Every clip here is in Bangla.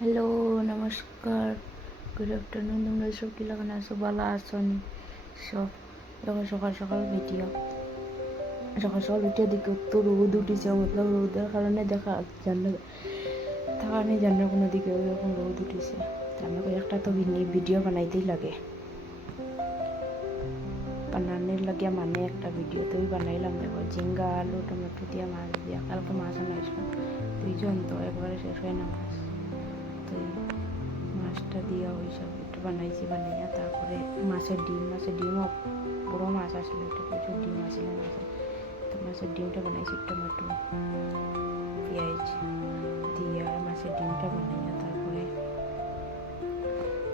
হ্যালো, নমস্কার, গুড আফটারনুন। তোমরা সব কি লাগানো আছো? ভালো আছো নি সব? যখন সকাল সকাল ভিডিও দিকে তো রোদ উঠেছে, মতলব রোদের কারণে দেখা জানা থাকা নেই, জানার কোনো দিকে ওইরকম রোদ উঠেছে। আমাকে একটা তো ভিডিও বানাইতেই লাগে, বানানোর লাগিয়া মানে একটা ভিডিও তো বানাইলাম। দেখো, ঝিঙ্গা, আলু, টমেটো দিয়া মাছ দিয়া, কালকে মাছ আনা আসলো দুইজন, তো একবারে শেষ হয় না মাছ, তো মাছটা দিয়া ওই সব একটু বানাইয়া তারপরে মাছের ডিমও বড় মাছ আসলে একটা প্রচুর ডিম আসলে মাছে, তো মাছের ডিমটা বানাইছি টমেটো পেঁয়াজ দিয়া মাছের ডিমটা বানাইয়া তারপরে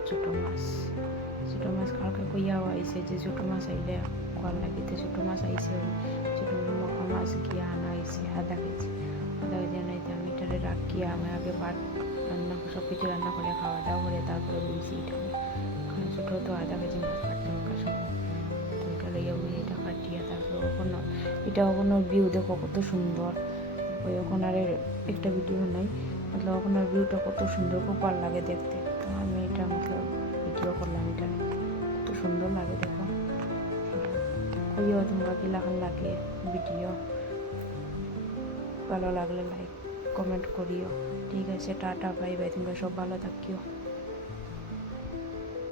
ছোটো মাছ কালকে কইয়াও আইসে যে ছোটো মাছ আইলে কল লাগিতে ছোটো মাছ আইসে, ছোটো মকা মাছ গিয়া আনা আইসে আধা কেজি আনাইতে আমি এটারে রাখিয়া আমি আগে রান্না সব কিছু রান্না করে খাওয়া দাওয়া করে তারপরে বুঝছি এটা কারণ ছোটো তো আধা কেজি মাছ কাটতে মাখা সময়, তো এটা লইয়া বুঝি এটা কাটিয়া তারপরে ওখানে ভিউ দেখো কত সুন্দর। ওই ওখানে একটা ভিডিও নাই, মতলব ওখানের ভিউটা কত সুন্দর, খুব ভালো লাগে দেখতে। তো আমি এটা মতলব ভিডিও করলাম, এটা কত সুন্দর লাগে দেখো। কইও তোমরা কি লাগে ভিডিও, ভালো লাগলে লাইক কমেন্ট করিও। ঠিক আছে, টাটা বাই বাই, তোমরা সব ভালো থাকিও।